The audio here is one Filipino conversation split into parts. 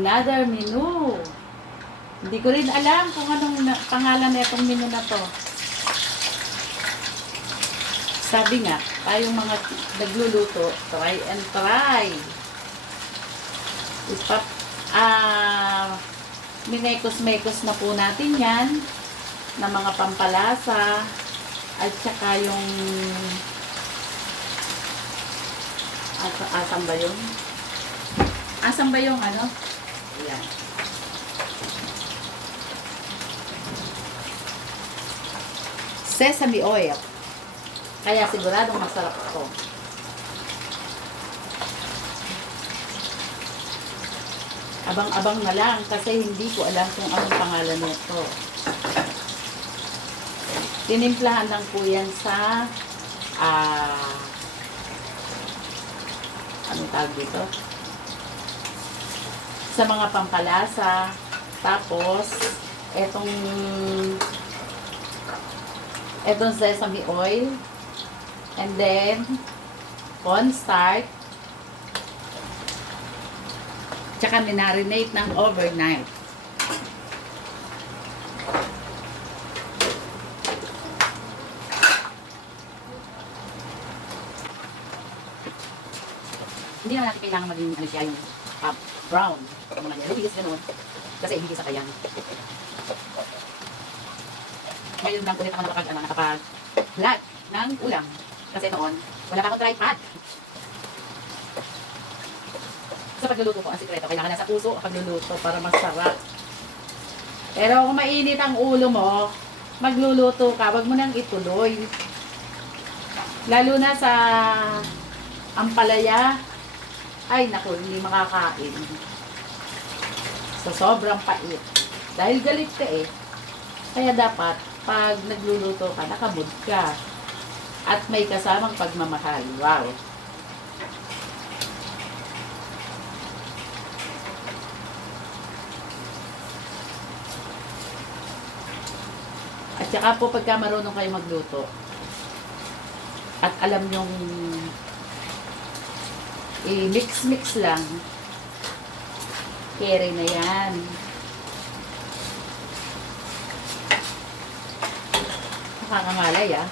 Another menu. Hindi ko rin alam kung anong pangalan na itong menu na to. Sabi nga, tayong mga nagluluto, try and try. Minekos-mekos na po natin yan na mga pampalasa at saka yung asam ba yun? Asam ba yung ano? Ayan. Sesame oil. Kaya siguradong masarap ito. Abang-abang na lang kasi hindi ko alam kung anong pangalan nito. Tinimplahan lang po yan sa anong tawag dito? Sa mga pampalasa. Tapos etong sesame oil, and then cornstarch, tsaka minarinate ng overnight. Hindi naman natin kailangan maging ano siya yung brown, yung mga yellowish, gano'n, kasi hindi sa kayang. Ngayon lang ulit ako nakapag-vlog ng ulam. Kasi noon, wala pa akong tripod. Sa pagluluto ko, ang sikreto, kailangan nasa puso ang pagluluto para masarap. Pero kung mainit ang ulo mo, magluluto ka, wag mo nang ituloy. Lalo na sa ampalaya, ay naku, hindi makakain. Sa sobrang pait. Dahil galit ka eh. Kaya dapat, pag nagluluto ka, nakabud ka. At may kasamang pagmamahal. Wow! At saka po pagka marunong kayo magluto, at alam yung i-mix-mix lang, kere na yan. Nakakangalay ah.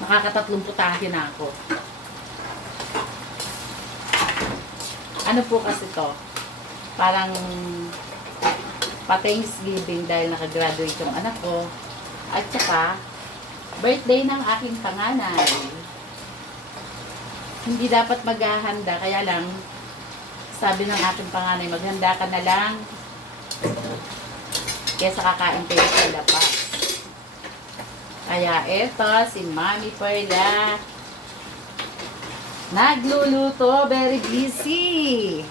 Nakakatatlong putahe na ako. Ano po kasi to? Parang pa-Thanksgiving dahil nakagraduate yung anak ko. At saka, birthday ng aking panganay. Hindi dapat maghahanda, kaya lang, sabi ng aking panganay, maghanda ka na lang kesa kakain kayo sa labas. Kaya eto, si Mami Perla, nagluluto, very busy.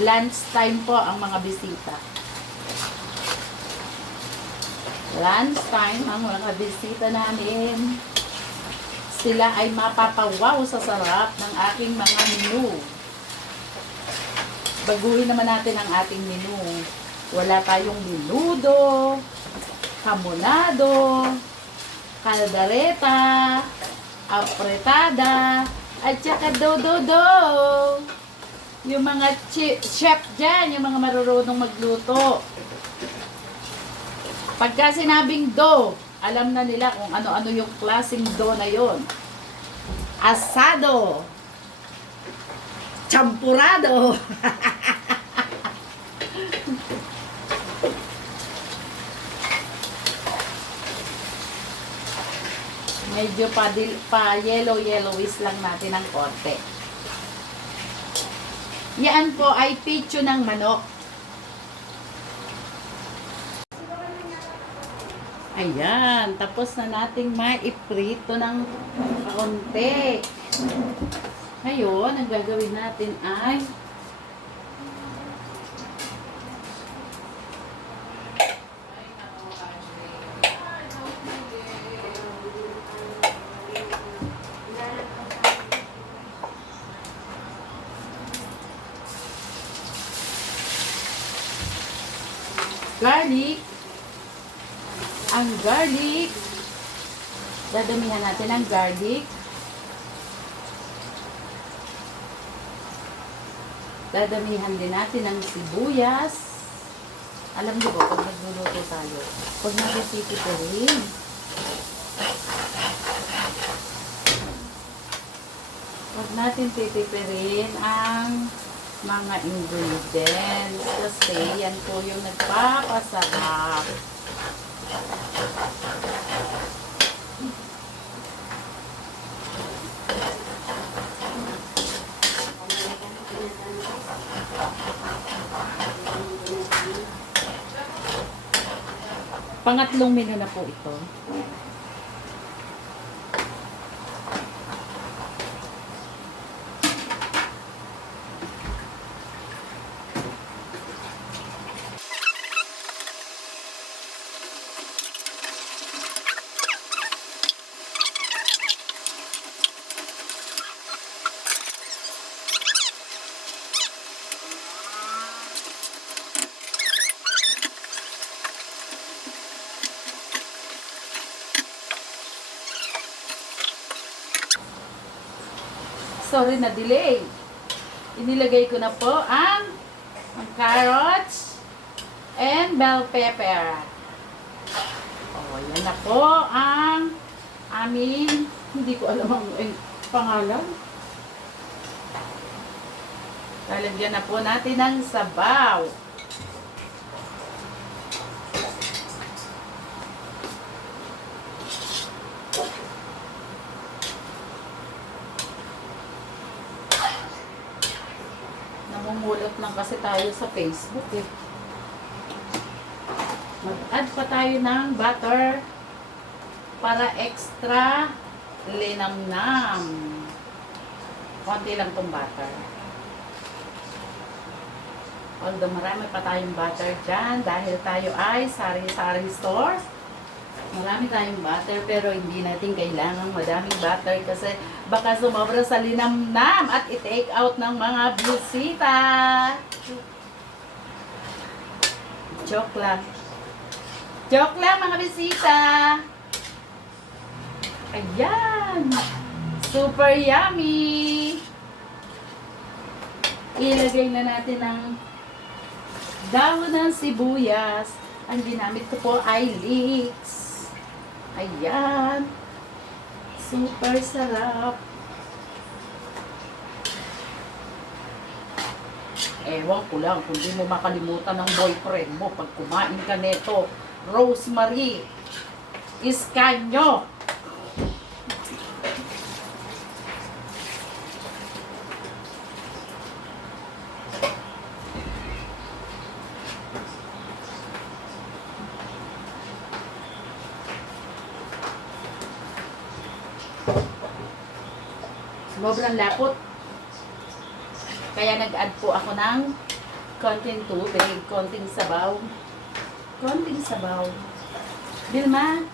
Lunch time po ang mga bisita. Lunch time ang mga bisita namin. Sila ay mapapawaw sa sarap ng aking mga menu. Baguhin naman natin ang ating menu. Wala tayong menudo, hamonado, caldereta, apretada, at saka do-do-do. Yung mga chef dyan, yung mga marurunong magluto. Pagka sinabing do, alam na nila kung ano-ano yung klaseng do na yon. Asado, champurado, medyo pa yellowish lang natin ng konti. Yan po ay pitcho ng manok. Ayan, tapos na nating maiprito ng kaunti. Ngayon, ang gagawin natin ay garlic. Ang garlic, dadamihan natin ang garlic. Dadamihan din natin ang sibuyas. Alam niyo ba, pag nagluluto tayo, pag nagtitipirin, huwag natin titipirin ang mga ingredients kasi yan po yung nagpapasarap. Pangatlong menu na po ito. Sorry na delay. Inilagay ko na po ang carrots and bell pepper. Oh, yan na po ang aming, hindi ko alam ang pangalan. Lalagyan na po natin ng sabaw. Namumulot lang kasi tayo sa Facebook eh. Mag-add pa tayo ng butter para extra linamnam. Konti lang tong butter. Although marami pa tayong butter dyan dahil tayo ay sari-sari store. Marami tayong butter pero hindi natin kailangan madaming butter kasi baka sumobra sa linamnam at i-take out ng mga bisita. Joke lang. Joke lang mga bisita. Ayan. Super yummy. Ilagay na natin ang dahon ng sibuyas. Ang ginamit ko po ay leeks. Ayan. Super sarap. Ewan ko lang kung di mo makalimutan ng boyfriend mo pag kumain ka nito. Rosemary Iscanyo. Sobrang lapot. Kaya nag-add po ako ng konting tubig, konting sabaw. Konting sabaw. Vilma,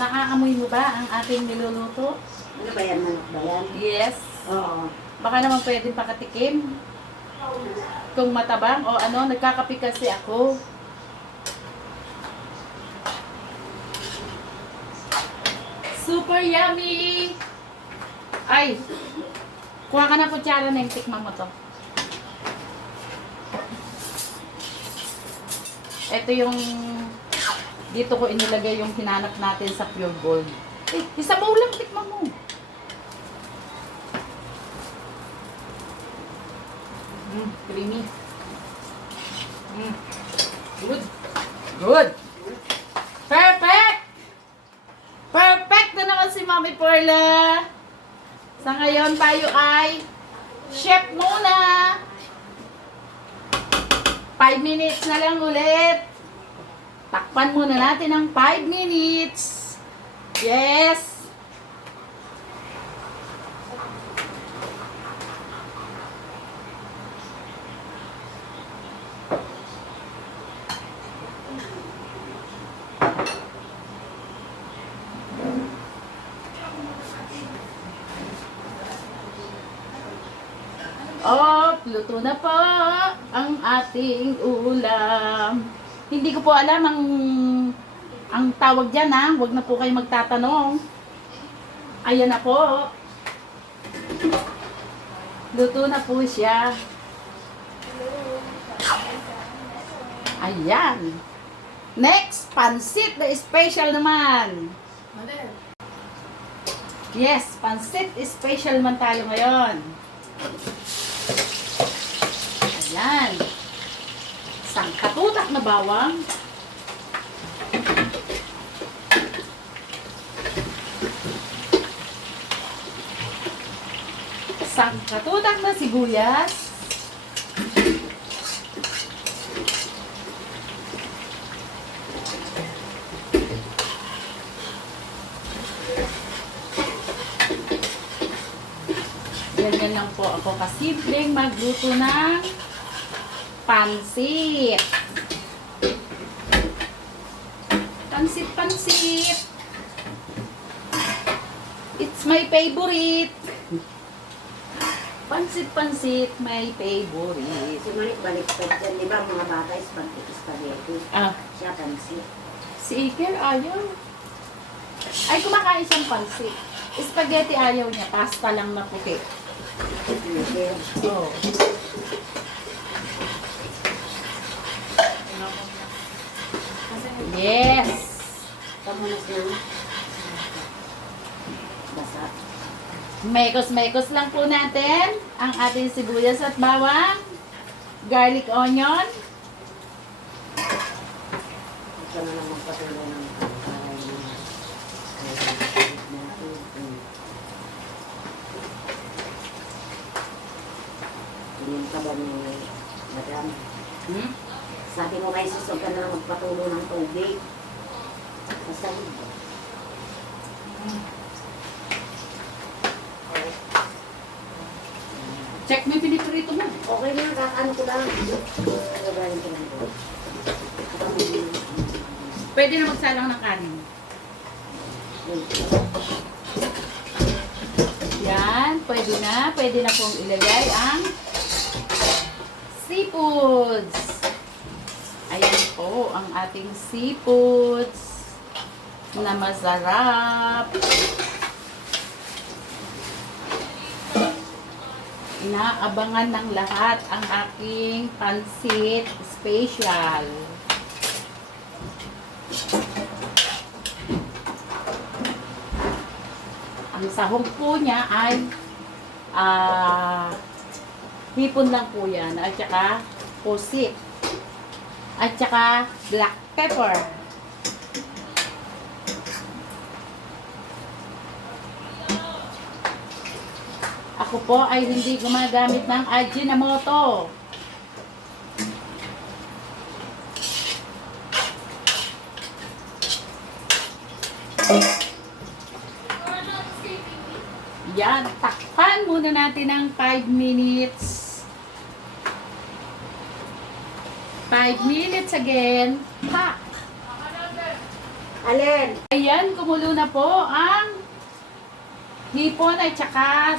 naaamoy mo ba ang aking niluluto? Ano ba yan? Manok ba yan? Yes. Oo. Baka naman pwedeng pakatikim. Kung matabang o ano, nagkakape kasi ako. Super yummy! Ay! Kuha ka ng kutsara na yung tikman mo to. Ito yung dito ko inilagay yung hinanap natin sa Pure Gold. Eh, isa mo lang, tikman mo. Creamy. Good. Good. Perfect! Perfect na naman si Mami Perla. Sa ngayon tayo ay chef muna. 5 minutes na lang ulit. Takpan muna natin ng 5 minutes. Yes. Oh, luto na po ang ating ulam. Hindi ko po alam ang tawag diyan ha. Huwag na po kayo magtatanong. Ayan na po. Luto na po siya. Ayan. Next, pansit na special naman. Yes, pansit special naman tayo ngayon. Ayan. Sangkatutak na bawang. Sangkatutak na sibuyas. Ganyan lang po ako kasimpleng magluto ng pansit. Pansit. It's my favorite. Pansit, my favorite. Si Malik baliktad dyan. Di ba mga bata spaghetti? Ah, Siya pansit. si Iker ayaw. Ay, kumakain siyang pansit. Spaghetti ayaw niya. Pasta lang na puti. Oh. Yes. Kamunas na. Basa. Mekos lang po natin ang ating sibuyas at bawang. Garlic onion. Ito na lang magpatuloy ng para yung yung ka ba ni Madam? Sabi mo may susog ka na lang magpatuloy ng tubig. Masahid. Check mo yung piniprito mo. Okay na, kakaano ko lang. Gagaling ko lang ito. Pwede na magsalang ng kanin. Yan, pwede na. Pwede na pong ilagay ang seafoods. Ayan po ang ating seafoods na masarap. Inaabangan ng lahat ang aking pansit special. Ang sahog po niya ay hipon lang po yan at saka pusit at saka black pepper. Ako po ay hindi gumagamit ng Ajinomoto. Yan, takpan muna natin ng 5 minutes. 5 minutes again. Pak! Alin? Ayan, kumulo na po ang hipon at saka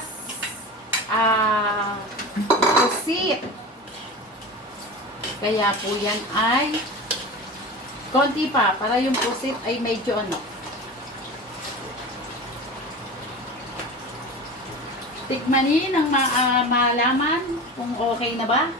pusit. Kaya po yan ay konti pa para yung pusit ay medyo ano. Tikmanin ang malaman kung okay na ba.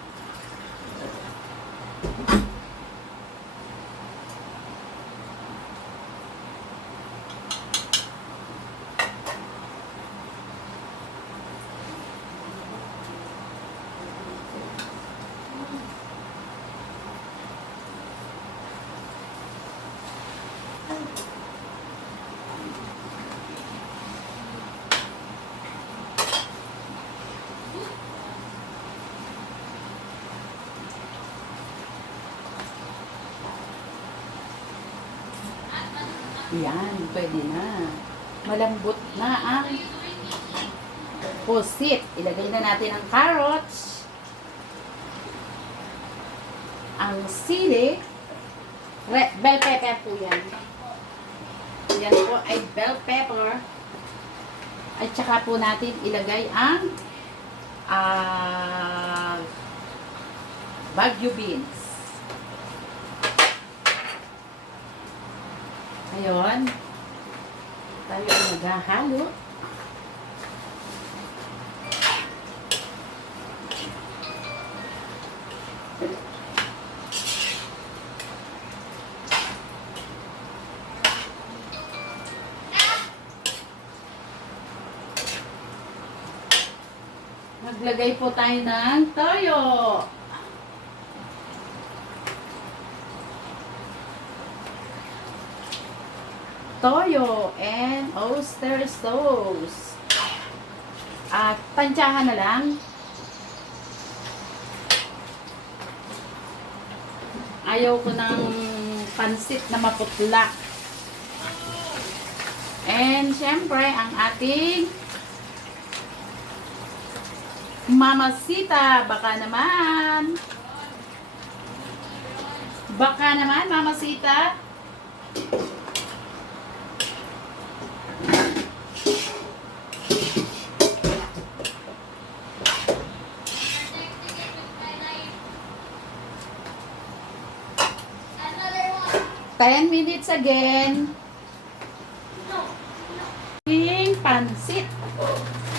Yan, pwede na. Malambot na ang pusit. Ilagay na natin ang carrots, ang sili, bell pepper po yan. Yan po ay bell pepper. At saka po natin ilagay ang Baguio beans. Ngayon, tayo ay maghahalo. Maglagay po tayo ng toyo. Toyo and oyster sauce. At tansyahan na lang. Ayaw ko ng pansit na maputla. And syempre, ang ating Mamacita. Baka naman. Baka naman, Mamacita. Ten minutes again. King pansit.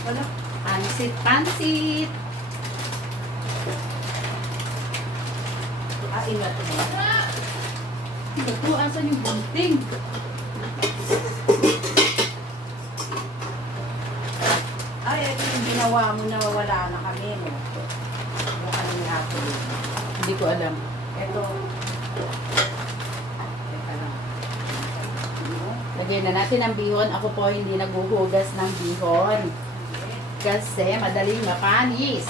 Ano? Pansit, pansit. Ilat mo. Ito, asan yung bunting? Ay, ito yung ginawa mo na wala na kami, no? Mukha na ni Apo. Hindi ko alam. Ito. Teka lang. Lagyan na natin ang bihon. Ako po hindi naghuhugas ng bihon. Kasi madaling mapanis.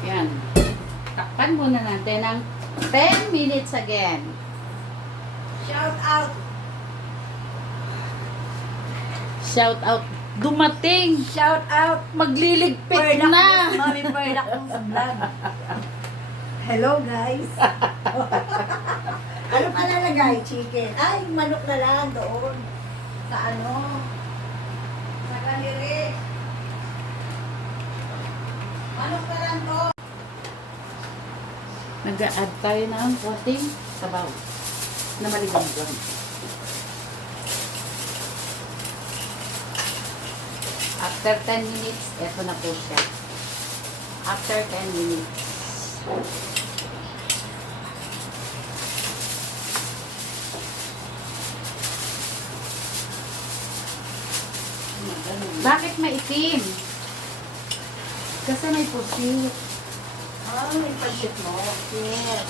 Yan. Takpan muna natin ng 10 minutes again. Shout out! Shout out. Dumating. Shout out! Magliligpit na. Mami Perla Cruz Vlog. Hello, guys. Ano pa nalagay? Chicken. Ay, manok na lang doon. Sa ano? Sa kaniri. Manok na lang to. Nag-add tayo ng konting sabaw na maligam-gam. After 10 minutes, eto na po siya. After 10 minutes. Bakit maitim? Kasi may pusit. Ah, may pansit mo. Yes.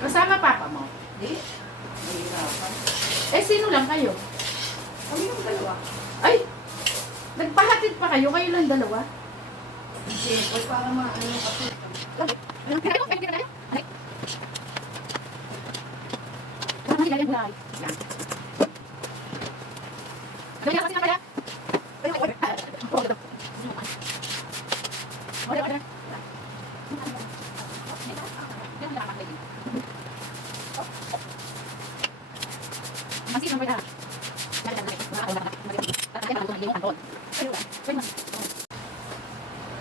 Kasama papa mo? Di? Mahirapan. Eh, sino lang kayo? Kami yung dalawa. Ay! Nagpahatid pa kayo? Kayo lang dalawa? Siyempre, para maano yung kasi.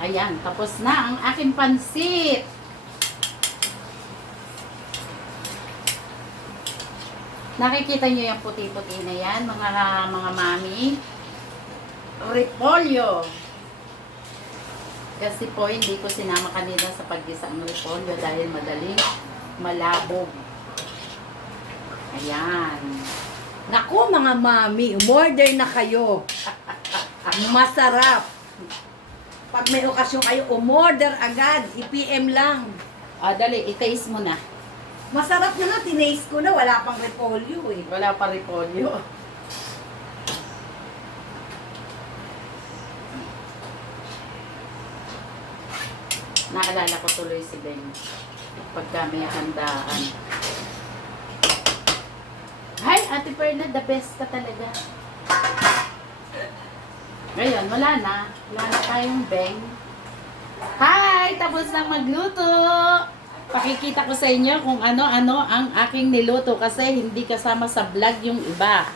Ayan, tapos na ang aking pansit. Nakikita nyo yung puti-puti na yan, mga mami. Repolyo. Kasi po, hindi ko sinama kanina sa paggisa ng repolyo dahil madaling malabog. Ayan. Naku mga mami, umorder na kayo. Masarap. Pag may okasyon kayo, umorder agad. I-PM lang. Ah, dali, i-taste mo na. Masarap na nga, tinaste ko na, wala pang repolyo eh. Wala pa repolyo. Naalala ko tuloy si Beng. Pagka may handaan. Ay, Ate Perla, the best ka talaga. Ngayon, wala na. Wala na tayong Beng. Hi! Tapos na magluto! Pakikita ko sa inyo kung ano-ano ang aking niluto kasi hindi kasama sa vlog yung iba.